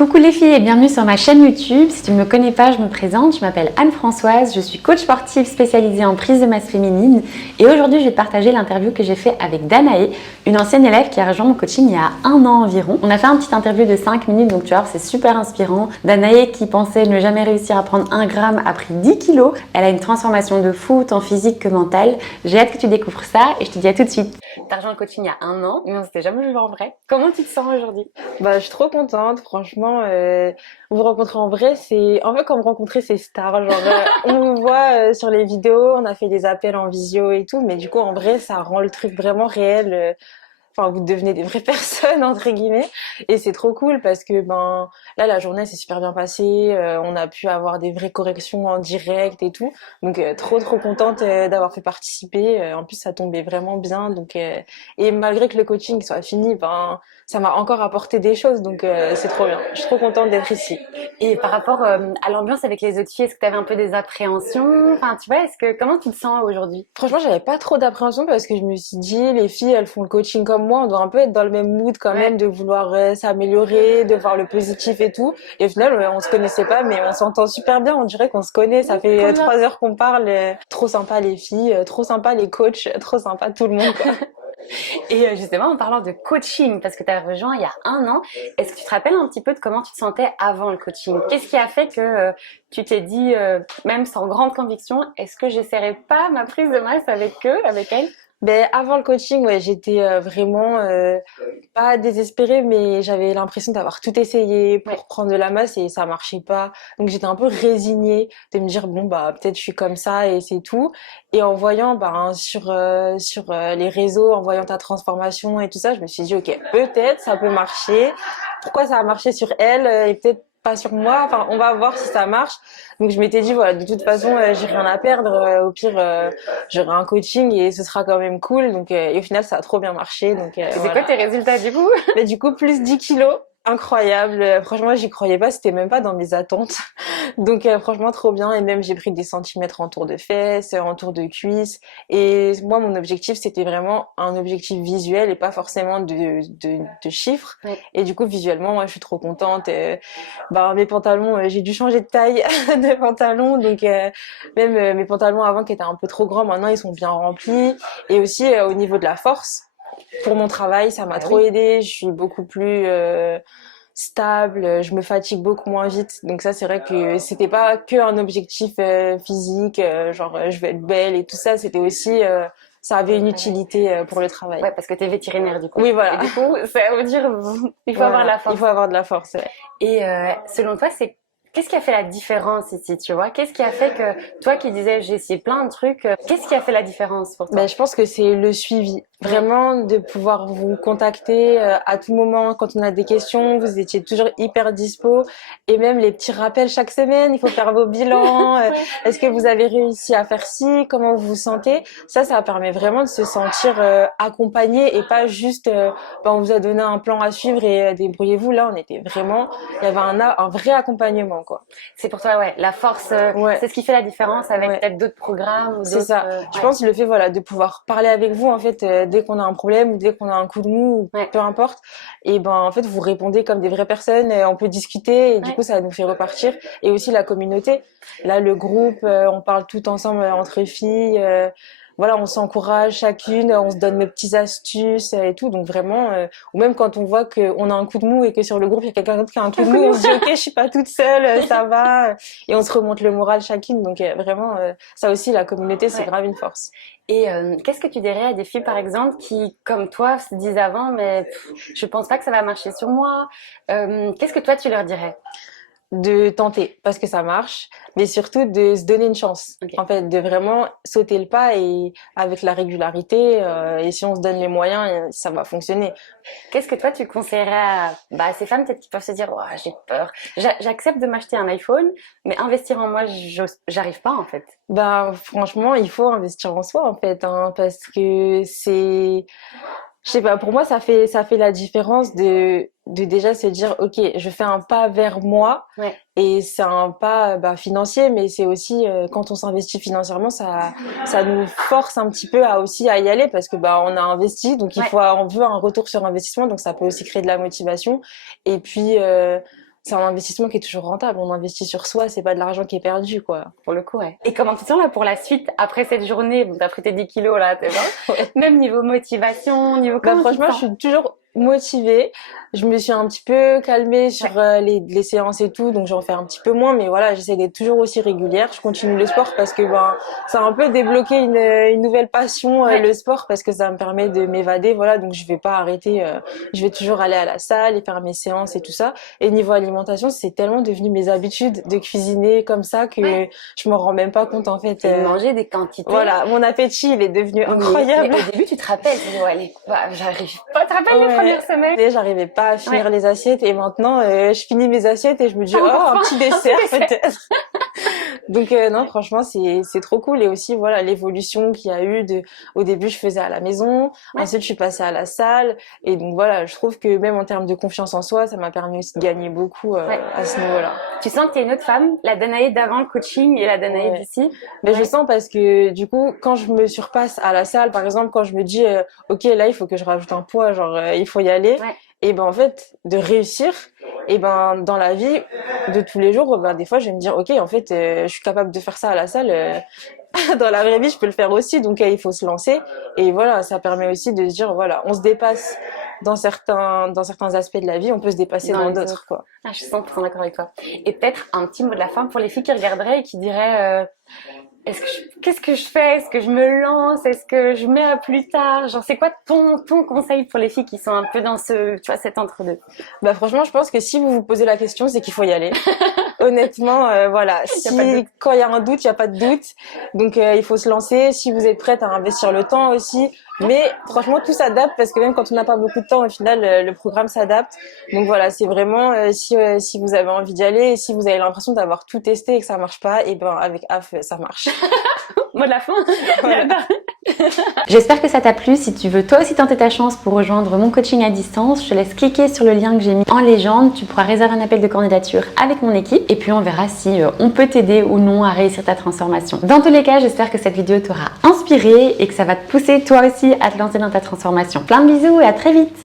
Coucou les filles et bienvenue sur ma chaîne YouTube. Si tu ne me connais pas, je me présente, je m'appelle Anne-Françoise, je suis coach sportive spécialisée en prise de masse féminine et aujourd'hui je vais te partager l'interview que j'ai fait avec Danae, une ancienne élève qui a rejoint mon coaching il y a un an environ. On a fait un petit interview de 5 minutes donc tu vois, c'est super inspirant. Danae qui pensait ne jamais réussir à prendre 1 gramme a pris 10 kilos. Elle a une transformation de fou tant physique que mentale. J'ai hâte que tu découvres ça et je te dis à tout de suite. Tu as rejoint le coaching il y a un an, mais on s'était jamais vu en vrai. Comment tu te sens aujourd'hui? Je suis trop contente, franchement. Vous rencontrer en vrai, c'est un peu comme rencontrer ces stars. Genre, on vous voit sur les vidéos, on a fait des appels en visio et tout, mais du coup, en vrai, ça rend le truc vraiment réel. Enfin, vous devenez des vraies personnes entre guillemets, et c'est trop cool parce que là, la journée s'est super bien passée. On a pu avoir des vraies corrections en direct et tout, donc trop contente d'avoir fait participer. En plus, ça tombait vraiment bien, donc et malgré que le coaching soit fini, ça m'a encore apporté des choses, donc c'est trop bien. Je suis trop contente d'être ici. Et par rapport à l'ambiance avec les autres filles, est-ce que tu avais un peu des appréhensions? Enfin, tu vois, comment tu te sens aujourd'hui? Franchement, j'avais pas trop d'appréhension parce que je me suis dit, les filles, elles font le coaching comme moi, on doit un peu être dans le même mood quand même, de vouloir s'améliorer, de voir le positif et tout. Et au final, on se connaissait pas, mais on s'entend super bien, on dirait qu'on se connaît. Ça fait 3 heures qu'on parle. Trop sympa les filles, trop sympa les coachs, trop sympa tout le monde, quoi. Et justement, en parlant de coaching, parce que tu as rejoint il y a un an, est-ce que tu te rappelles un petit peu de comment tu te sentais avant le coaching? Qu'est-ce qui a fait que tu t'es dit, même sans grande conviction, est-ce que j'essaierai pas ma prise de masse avec eux, avec elles? Avant le coaching, ouais, j'étais vraiment pas désespérée, mais j'avais l'impression d'avoir tout essayé pour prendre de la masse et ça marchait pas. Donc j'étais un peu résignée de me dire bon peut-être je suis comme ça et c'est tout. Et en voyant sur les réseaux, en voyant ta transformation et tout ça, je me suis dit ok, peut-être ça peut marcher. Pourquoi ça a marché sur elle et peut-être pas sur moi. Enfin, on va voir si ça marche. Donc je m'étais dit voilà, de toute façon, j'ai rien à perdre. Au pire, j'aurai un coaching et ce sera quand même cool. Donc et au final, ça a trop bien marché. Donc et c'est quoi tes résultats du coup? Mais du coup, plus 10 kilos. Incroyable. Franchement, j'y croyais pas. C'était même pas dans mes attentes. Donc franchement, trop bien. Et même, j'ai pris des centimètres en tour de fesses, en tour de cuisse. Et moi, mon objectif, c'était vraiment un objectif visuel et pas forcément de chiffres. Et du coup, visuellement, moi, je suis trop contente. Mes pantalons, j'ai dû changer de taille de pantalons. Donc même mes pantalons avant qui étaient un peu trop grands, maintenant, ils sont bien remplis. Et aussi, au niveau de la force, pour mon travail, ça m'a trop aidé. Je suis beaucoup plus stable, je me fatigue beaucoup moins vite. Donc ça, c'est vrai que c'était pas que un objectif physique, je vais être belle et tout ça. C'était aussi, ça avait une utilité pour le travail. Ouais, parce que t'es vétérinaire du coup. Oui, voilà. Et du coup, ça veut dire il faut avoir de la force. Il faut avoir de la force. Ouais. Et selon toi, qu'est-ce qui a fait la différence ici, tu vois? Qu'est-ce qui a fait que toi qui disais j'ai essayé plein de trucs, qu'est-ce qui a fait la différence pour toi? Je pense que c'est le suivi. Vraiment de pouvoir vous contacter à tout moment quand on a des questions, vous étiez toujours hyper dispo et même les petits rappels chaque semaine, il faut faire vos bilans, est-ce que vous avez réussi à faire ci, comment vous vous sentez? Ça permet vraiment de se sentir accompagné et pas juste on vous a donné un plan à suivre et débrouillez-vous. Là, on était vraiment, il y avait un vrai accompagnement quoi. C'est pour toi la force, c'est ce qui fait la différence avec peut-être d'autres programmes ou d'autres. C'est ça. Je pense le fait de pouvoir parler avec vous en fait dès qu'on a un problème ou dès qu'on a un coup de mou ou peu importe, et en fait vous répondez comme des vraies personnes, on peut discuter et du coup ça nous fait repartir. Et aussi la communauté, là le groupe, on parle tout ensemble entre filles, on s'encourage chacune, on se donne nos petites astuces et tout. Donc vraiment, ou même quand on voit qu'on a un coup de mou et que sur le groupe il y a quelqu'un d'autre qui a un coup de mou, on se dit ok, je suis pas toute seule, ça va, et on se remonte le moral chacune. Donc vraiment, ça aussi la communauté c'est grave une force. Et qu'est-ce que tu dirais à des filles par exemple qui, comme toi, se disent avant mais je pense pas que ça va marcher sur moi, qu'est-ce que toi tu leur dirais? De tenter parce que ça marche, mais surtout de se donner une chance. En fait, de vraiment sauter le pas et avec la régularité, et si on se donne les moyens, ça va fonctionner. Qu'est-ce que toi tu conseillerais à ces femmes peut-être qui peuvent se dire oh, j'ai peur, j'accepte de m'acheter un iPhone, mais investir en moi, j'arrive pas en fait. Franchement, il faut investir en soi en fait, parce que c'est, je sais pas, pour moi ça fait la différence de déjà se dire ok, je fais un pas vers moi, et c'est un pas financier, mais c'est aussi quand on s'investit financièrement, ça nous force un petit peu à aussi à y aller parce que on a investi, donc on veut un retour sur investissement, donc ça peut aussi créer de la motivation. Et puis c'est un investissement qui est toujours rentable. On investit sur soi, c'est pas de l'argent qui est perdu, quoi. Pour le coup, ouais. Et comment tu te sens là pour la suite, après cette journée? Bon, t'as pris tes 10 kilos là, t'es bon. Ouais. Même niveau motivation, niveau Bah, comment tu te franchement, je sens? suis toujours motivée. Je me suis un petit peu calmée sur les séances et tout, donc j'en fais un petit peu moins, mais voilà, j'essaie d'être toujours aussi régulière. Je continue le sport parce que ben ça a un peu débloqué une nouvelle passion, Ouais. le sport, parce que ça me permet de m'évader, voilà, donc je vais pas arrêter. Je vais toujours aller à la salle et faire mes séances et tout ça. Et niveau alimentation, c'est tellement devenu mes habitudes de cuisiner comme ça que je m'en rends même pas compte en fait. Et manger des quantités. Voilà, mon appétit il est devenu Mais incroyable. au début, tu te rappelles, tu dis, ouais, j'arrive pas. Tu te rappelles les Ouais. premières semaines? Et j'arrivais pas à finir les assiettes et maintenant je finis mes assiettes et je me dis Encore un faim. petit dessert peut-être. Donc non, franchement c'est trop cool. Et aussi voilà l'évolution qu'il y a eu de au début je faisais à la maison, ensuite je suis passée à la salle et donc voilà, je trouve que même en termes de confiance en soi, ça m'a permis aussi de gagner beaucoup à ce niveau-là. Tu sens que t'es une autre femme, la Danae d'avant le coaching et la Danae d'ici? Mais je sens parce que du coup, quand je me surpasse à la salle, par exemple, quand je me dis ok là il faut que je rajoute un poids, genre il faut y aller, et ben en fait de réussir, et ben dans la vie de tous les jours, ben des fois je vais me dire ok en fait je suis capable de faire ça à la salle. Dans la vraie vie, je peux le faire aussi, donc il faut se lancer. Et voilà, ça permet aussi de se dire voilà, on se dépasse dans certains aspects de la vie, on peut se dépasser dans d'autres, quoi. Ah, je suis 100% d'accord avec toi. Et peut-être un petit mot de la fin pour les filles qui regarderaient et qui diraient qu'est-ce que je fais? Est-ce que je me lance? Est-ce que je mets à plus tard? Genre, c'est quoi ton conseil pour les filles qui sont un peu dans cet entre-deux? Bah franchement, je pense que si vous vous posez la question, c'est qu'il faut y aller. Honnêtement, voilà. Quand il y a un doute, il y a pas de doute. Donc il faut se lancer. Si vous êtes prête à investir le temps aussi. Mais franchement, tout s'adapte parce que même quand on n'a pas beaucoup de temps, au final, le programme s'adapte. Donc voilà, c'est vraiment si vous avez envie d'y aller et si vous avez l'impression d'avoir tout testé et que ça marche pas, et ben avec AF, ça marche. Mot de la fin. Voilà. J'espère que ça t'a plu. Si tu veux toi aussi tenter ta chance pour rejoindre mon coaching à distance, je te laisse cliquer sur le lien que j'ai mis en légende. Tu pourras réserver un appel de candidature avec mon équipe et puis on verra si on peut t'aider ou non à réussir ta transformation. Dans tous les cas, j'espère que cette vidéo t'aura inspiré et que ça va te pousser toi aussi à te lancer dans ta transformation. Plein de bisous et à très vite.